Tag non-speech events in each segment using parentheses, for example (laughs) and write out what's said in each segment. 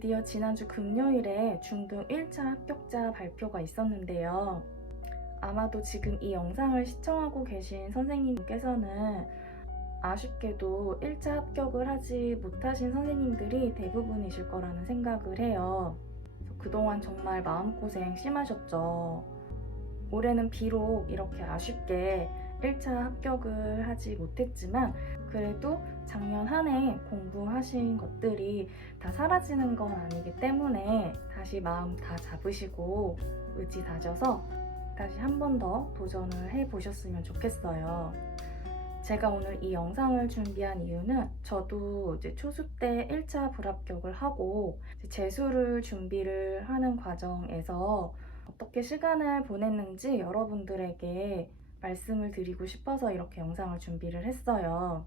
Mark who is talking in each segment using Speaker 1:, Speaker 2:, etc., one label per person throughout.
Speaker 1: 드디어 지난주 금요일에 중등 1차 합격자 발표가 있었는데요. 아마도 지금 이 영상을 시청하고 계신 선생님께서는 아쉽게도 1차 합격을 하지 못하신 선생님들이 대부분이실 거라는 생각을 해요. 그동안 정말 마음고생 심하셨죠. 올해는 비록 이렇게 아쉽게 1차 합격을 하지 못했지만 그래도 작년 한 해 공부하신 것들이 다 사라지는 건 아니기 때문에 다시 마음 다 잡으시고 의지 다져서 다시 한 번 더 도전을 해 보셨으면 좋겠어요. 제가 오늘 이 영상을 준비한 이유는 저도 이제 초수 때 1차 불합격을 하고 재수를 준비를 하는 과정에서 어떻게 시간을 보냈는지 여러분들에게 말씀을 드리고 싶어서 이렇게 영상을 준비를 했어요.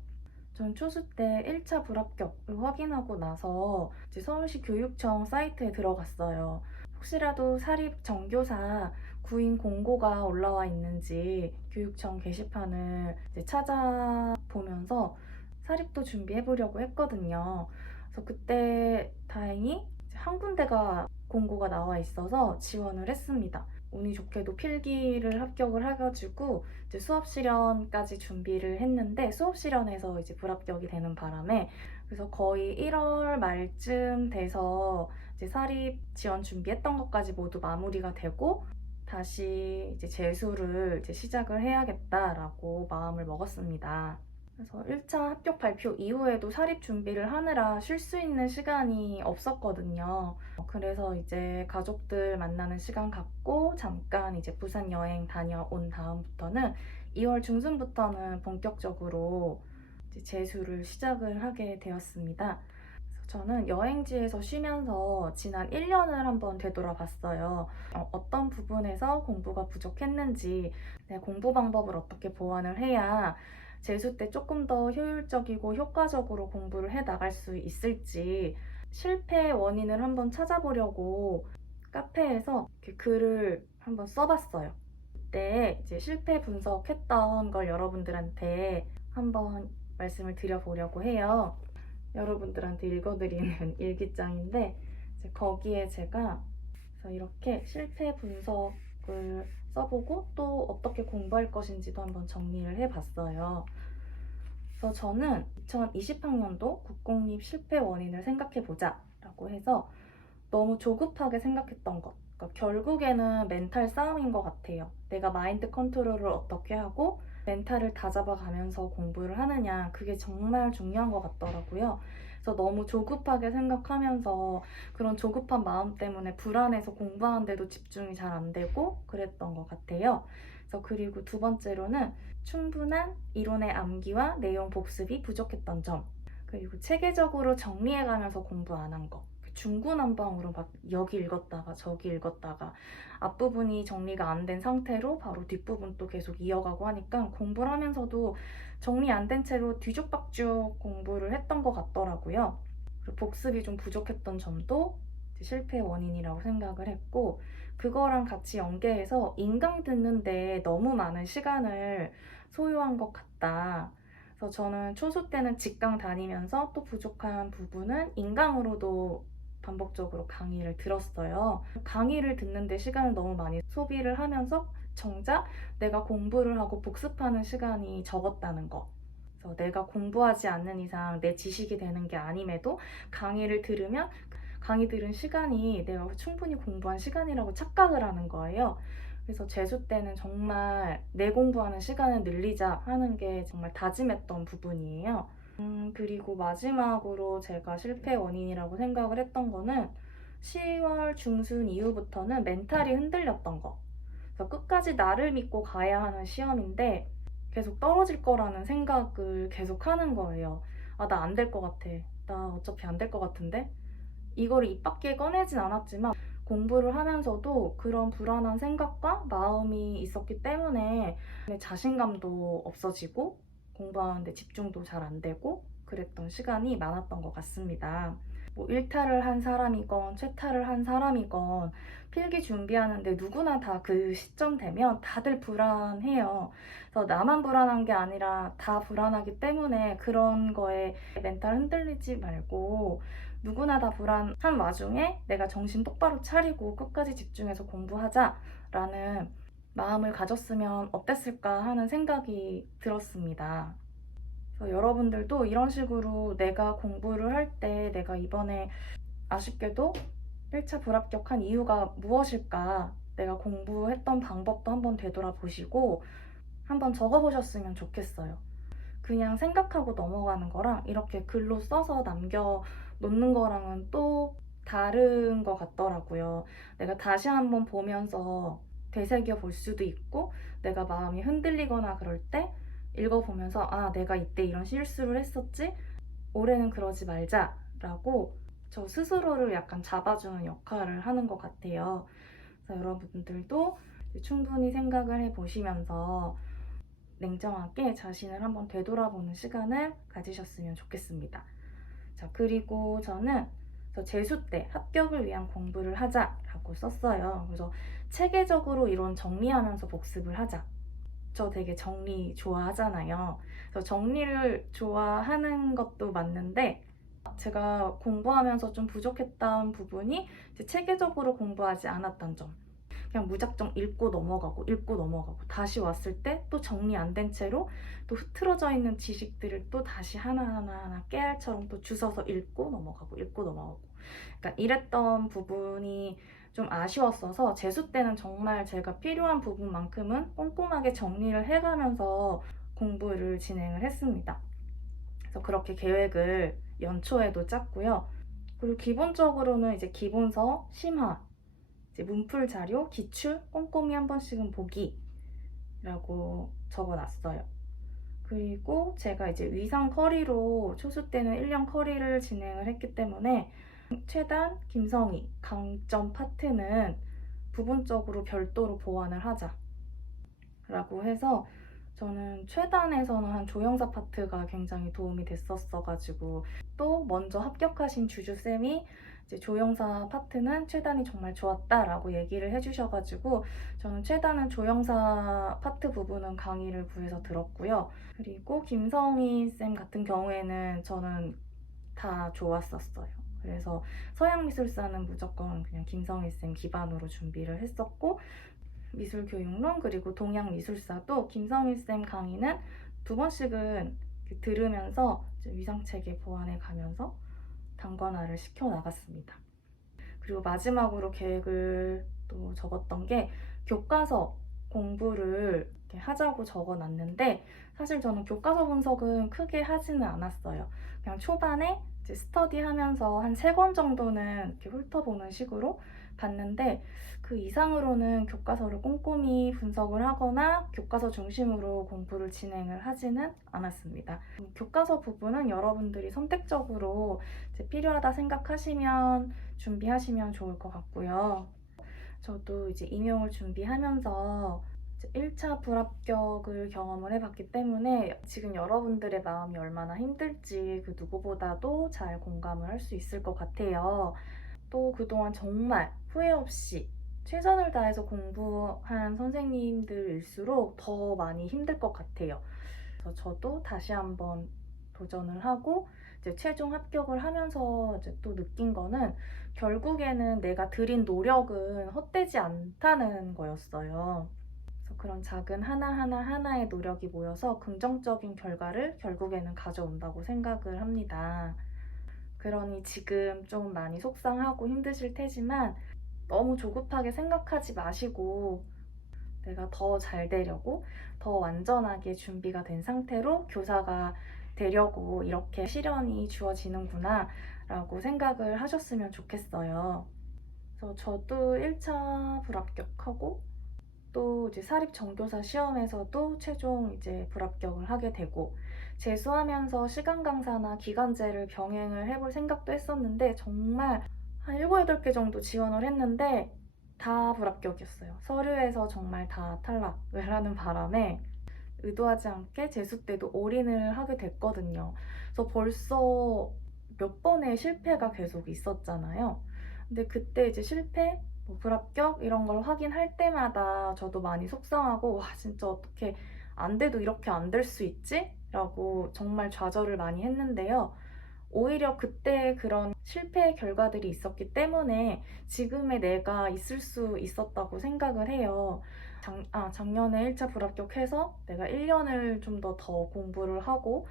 Speaker 1: 전 초수 때 1차 불합격을 확인하고 나서 이제 서울시 교육청 사이트에 들어갔어요. 혹시라도 사립 정교사 구인 공고가 올라와 있는지 교육청 게시판을 찾아보면서 사립도 준비해 보려고 했거든요. 그래서 그때 다행히 한 군데가 공고가 나와 있어서 지원을 했습니다. 운이 좋게도 필기를 합격을 해가지고 이제 수업 실현까지 준비를 했는데 수업 실현에서 이제 불합격이 되는 바람에 그래서 거의 1월 말쯤 돼서 이제 사립 지원 준비했던 것까지 모두 마무리가 되고 다시 이제 재수를 이제 시작을 해야겠다라고 마음을 먹었습니다. 그래서 1차 합격 발표 이후에도 사립 준비를 하느라 쉴 수 있는 시간이 없었거든요. 그래서 이제 가족들 만나는 시간 갖고 잠깐 이제 부산 여행 다녀온 다음부터는 2월 중순부터는 본격적으로 재수를 시작을 하게 되었습니다. 저는 여행지에서 쉬면서 지난 1년을 한번 되돌아봤어요. 어, 어떤 부분에서 공부가 부족했는지, 내 공부 방법을 어떻게 보완을 해야 재수 때 조금 더 효율적이고 효과적으로 공부를 해 나갈 수 있을지 실패 원인을 한번 찾아보려고 카페에서 글을 한번 써봤어요. 그때 이제 실패 분석했던 걸 여러분들한테 한번 말씀을 드려보려고 해요. 여러분들한테 읽어드리는 (laughs) 일기장인데 거기에 제가 이렇게 실패 분석을 써보고 또 어떻게 공부할 것인지도 한번 정리를 해봤어요. 그래서 저는 2020학년도 국공립 실패 원인을 생각해보자 라고 해서 너무 조급하게 생각했던 것. 그러니까 결국에는 멘탈 싸움인 것 같아요. 내가 마인드 컨트롤을 어떻게 하고 멘탈을 다잡아 가면서 공부를 하느냐. 그게 정말 중요한 것 같더라고요. 그래서 너무 조급하게 생각하면서 그런 조급한 마음 때문에 불안해서 공부하는데도 집중이 잘 안 되고 그랬던 것 같아요. 그래서 그리고 두 번째로는 충분한 이론의 암기와 내용 복습이 부족했던 점. 그리고 체계적으로 정리해가면서 공부 안 한 거. 중구난방으로 막 여기 읽었다가 저기 읽었다가 앞부분이 정리가 안 된 상태로 바로 뒷부분 또 계속 이어가고 하니까 공부를 하면서도 정리 안 된 채로 뒤죽박죽 공부를 했던 것 같더라고요. 그리고 복습이 좀 부족했던 점도 실패 원인이라고 생각을 했고 그거랑 같이 연계해서 인강 듣는데 너무 많은 시간을 소요한 것 같다. 그래서 저는 초수 때는 직강 다니면서 또 부족한 부분은 인강으로도 반복적으로 강의를 들었어요. 강의를 듣는데 시간을 너무 많이 소비를 하면서 정작 내가 공부를 하고 복습하는 시간이 적었다는 거. 그래서 내가 공부하지 않는 이상 내 지식이 되는 게 아님에도 강의를 들으면 강의 들은 시간이 내가 충분히 공부한 시간이라고 착각을 하는 거예요. 그래서 재수 때는 정말 내 공부하는 시간을 늘리자 하는 게 정말 다짐했던 부분이에요. 음, 그리고 마지막으로 제가 실패 원인이라고 생각을 했던 거는 10월 중순 이후부터는 멘탈이 흔들렸던 거. 그래서 끝까지 나를 믿고 가야 하는 시험인데 계속 떨어질 거라는 생각을 계속 하는 거예요. 아, 나 안 될 것 같아. 나 어차피 안 될 것 같은데? 이거를 입 밖에 꺼내진 않았지만 공부를 하면서도 그런 불안한 생각과 마음이 있었기 때문에 내 자신감도 없어지고 공부하는데 집중도 잘 안 되고 그랬던 시간이 많았던 것 같습니다. 뭐 일탈을 한 사람이건 최탈을 한 사람이건 필기 준비하는데 누구나 다 그 시점 되면 다들 불안해요. 그래서 나만 불안한 게 아니라 다 불안하기 때문에 그런 거에 멘탈 흔들리지 말고 누구나 다 불안한 와중에 내가 정신 똑바로 차리고 끝까지 집중해서 공부하자라는 마음을 가졌으면 어땠을까 하는 생각이 들었습니다. 그래서 여러분들도 이런 식으로 내가 공부를 할 때 내가 이번에 아쉽게도 1차 불합격한 이유가 무엇일까? 내가 공부했던 방법도 한번 되돌아보시고 한번 적어보셨으면 좋겠어요. 그냥 생각하고 넘어가는 거랑 이렇게 글로 써서 남겨 놓는 거랑은 또 다른 것 같더라고요. 내가 다시 한번 보면서 되새겨 볼 수도 있고 내가 마음이 흔들리거나 그럴 때 읽어보면서 아, 내가 이때 이런 실수를 했었지? 올해는 그러지 말자라고 저 스스로를 약간 잡아주는 역할을 하는 것 같아요. 그래서 여러분들도 충분히 생각을 해보시면서 냉정하게 자신을 한번 되돌아보는 시간을 가지셨으면 좋겠습니다. 자, 그리고 저는 저 재수 때 합격을 위한 공부를 하자라고 썼어요. 그래서 체계적으로 이론 정리하면서 복습을 하자. 저 되게 정리 좋아하잖아요. 그래서 정리를 좋아하는 것도 맞는데 제가 공부하면서 좀 부족했던 부분이 체계적으로 공부하지 않았던 점. 그냥 무작정 읽고 넘어가고 읽고 넘어가고 다시 왔을 때 또 정리 안 된 채로 또 흐트러져 있는 지식들을 또 다시 하나하나 하나 깨알처럼 또 주워서 읽고 넘어가고 읽고 넘어가고 그러니까 이랬던 부분이 좀 아쉬웠어서 재수 때는 정말 제가 필요한 부분만큼은 꼼꼼하게 정리를 해가면서 공부를 진행을 했습니다. 그래서 그렇게 계획을 연초에도 짰고요. 그리고 기본적으로는 이제 기본서, 심화, 이제 문풀 자료, 기출 꼼꼼히 한 번씩은 보기라고 적어놨어요. 그리고 제가 이제 위상 커리로 초수 때는 1년 커리를 진행을 했기 때문에 최단, 김성희, 강점 파트는 부분적으로 별도로 보완을 하자. 라고 해서 저는 최단에서는 한 조영사 파트가 굉장히 도움이 됐었어가지고 또 먼저 합격하신 주주쌤이 이제 조영사 파트는 최단이 정말 좋았다라고 얘기를 해주셔가지고 저는 최단은 조영사 파트 부분은 강의를 구해서 들었고요. 그리고 김성희 쌤 같은 경우에는 저는 다 좋았었어요. 그래서 서양미술사는 무조건 그냥 김성희 쌤 기반으로 준비를 했었고 미술교육론 그리고 동양미술사도 김성희 쌤 강의는 두 번씩은 들으면서 이제 위상체계 보완해 가면서 단권화를 시켜 나갔습니다. 그리고 마지막으로 계획을 또 적었던 게 교과서 공부를 이렇게 하자고 적어놨는데 사실 저는 교과서 분석은 크게 하지는 않았어요. 그냥 초반에 스터디하면서 한 세 권 정도는 이렇게 훑어보는 식으로 봤는데 그 이상으로는 교과서를 꼼꼼히 분석을 하거나 교과서 중심으로 공부를 진행을 하지는 않았습니다. 음, 교과서 부분은 여러분들이 선택적으로 필요하다 생각하시면 준비하시면 좋을 것 같고요. 저도 이제 임용을 준비하면서 1차 불합격을 경험을 해봤기 때문에 지금 여러분들의 마음이 얼마나 힘들지 그 누구보다도 잘 공감을 할 수 있을 것 같아요. 또 그동안 정말 후회 없이 최선을 다해서 공부한 선생님들일수록 더 많이 힘들 것 같아요. 그래서 저도 다시 한번 도전을 하고 이제 최종 합격을 하면서 이제 또 느낀 거는 결국에는 내가 들인 노력은 헛되지 않다는 거였어요. 그런 작은 하나하나 하나의 노력이 모여서 긍정적인 결과를 결국에는 가져온다고 생각을 합니다. 그러니 지금 좀 많이 속상하고 힘드실 테지만 너무 조급하게 생각하지 마시고 내가 더 잘 되려고 더 완전하게 준비가 된 상태로 교사가 되려고 이렇게 시련이 주어지는구나 라고 생각을 하셨으면 좋겠어요. 그래서 저도 1차 불합격하고 또 이제 사립 정교사 시험에서도 최종 이제 불합격을 하게 되고 재수하면서 시간 강사나 기간제를 병행을 해볼 생각도 했었는데 정말 한 7, 8개 정도 지원을 했는데 다 불합격이었어요. 서류에서 정말 다 탈락을 하는 바람에 의도하지 않게 재수 때도 올인을 하게 됐거든요. 그래서 벌써 몇 번의 실패가 계속 있었잖아요. 근데 그때 이제 실패, 뭐 불합격 이런 걸 확인할 때마다 저도 많이 속상하고 와 진짜 어떻게 안 돼도 이렇게 안 될 수 있지? 라고 정말 좌절을 많이 했는데요. 오히려 그때 그런 실패의 결과들이 있었기 때문에 지금의 내가 있을 수 있었다고 생각을 해요. 작, 아, 작년에 1차 불합격해서 내가 1년을 좀 더더 공부를 하고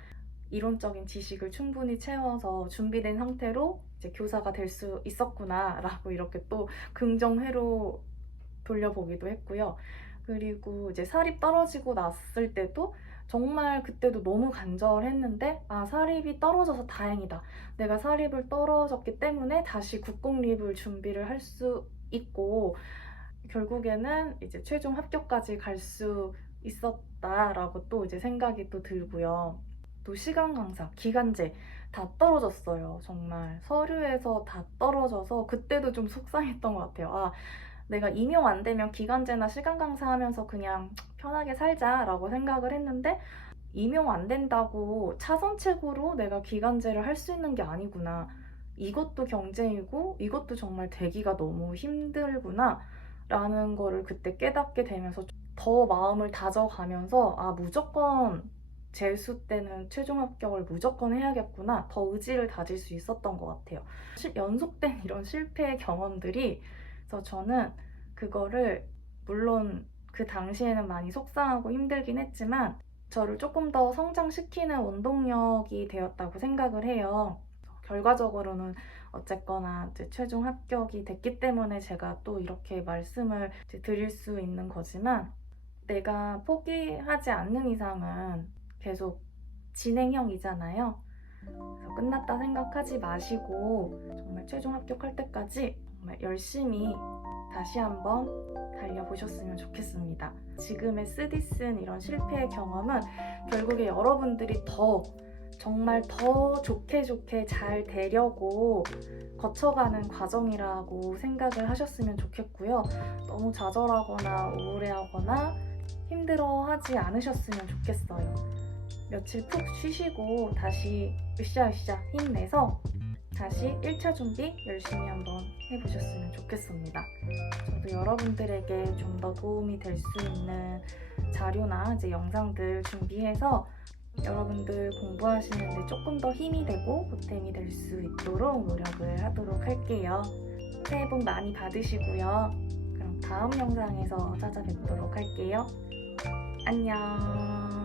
Speaker 1: 이론적인 지식을 충분히 채워서 준비된 상태로 이제 교사가 될 수 있었구나라고 이렇게 또 긍정회로 돌려보기도 했고요. 그리고 이제 살이 떨어지고 났을 때도 정말 그때도 너무 간절했는데 아 사립이 떨어져서 다행이다. 내가 사립을 떨어졌기 때문에 다시 국공립을 준비를 할 수 있고 결국에는 이제 최종 합격까지 갈 수 있었다라고 또 이제 생각이 또 들고요. 또 시간 강사, 기간제 다 떨어졌어요. 정말 서류에서 다 떨어져서 그때도 좀 속상했던 것 같아요. 아 내가 임용 안 되면 기간제나 시간 강사하면서 그냥 편하게 살자라고 생각을 했는데 임용 안 된다고 차선책으로 내가 기간제를 할 수 있는 게 아니구나. 이것도 경쟁이고 이것도 정말 되기가 너무 힘들구나. 라는 거를 그때 깨닫게 되면서 더 마음을 다져가면서 아, 무조건 재수 때는 최종 합격을 무조건 해야겠구나. 더 의지를 다질 수 있었던 것 같아요. 실- 연속된 (laughs) 이런 실패의 경험들이 그래서 저는 그거를 물론 그 당시에는 많이 속상하고 힘들긴 했지만 저를 조금 더 성장시키는 원동력이 되었다고 생각을 해요. 결과적으로는 어쨌거나 최종 합격이 됐기 때문에 제가 또 이렇게 말씀을 드릴 수 있는 거지만 내가 포기하지 않는 이상은 계속 진행형이잖아요. 그래서 끝났다 생각하지 마시고 정말 최종 합격할 때까지 정말 열심히 다시 한번 달려보셨으면 좋겠습니다. 지금의 쓰디쓴 이런 실패의 경험은 결국에 여러분들이 더 정말 더 좋게 좋게 잘 되려고 거쳐가는 과정이라고 생각을 하셨으면 좋겠고요. 너무 좌절하거나 우울해하거나 힘들어하지 않으셨으면 좋겠어요. 며칠 푹 쉬시고 다시 으쌰으쌰 힘내서 다시 1차 준비 열심히 한번 해보셨으면 좋겠습니다. 저도 여러분들에게 좀 더 도움이 될 수 있는 자료나 이제 영상들 준비해서 여러분들 공부하시는데 조금 더 힘이 되고 보탬이 될 수 있도록 노력을 하도록 할게요. 새해 복 많이 받으시고요. 그럼 다음 영상에서 찾아뵙도록 할게요. 안녕.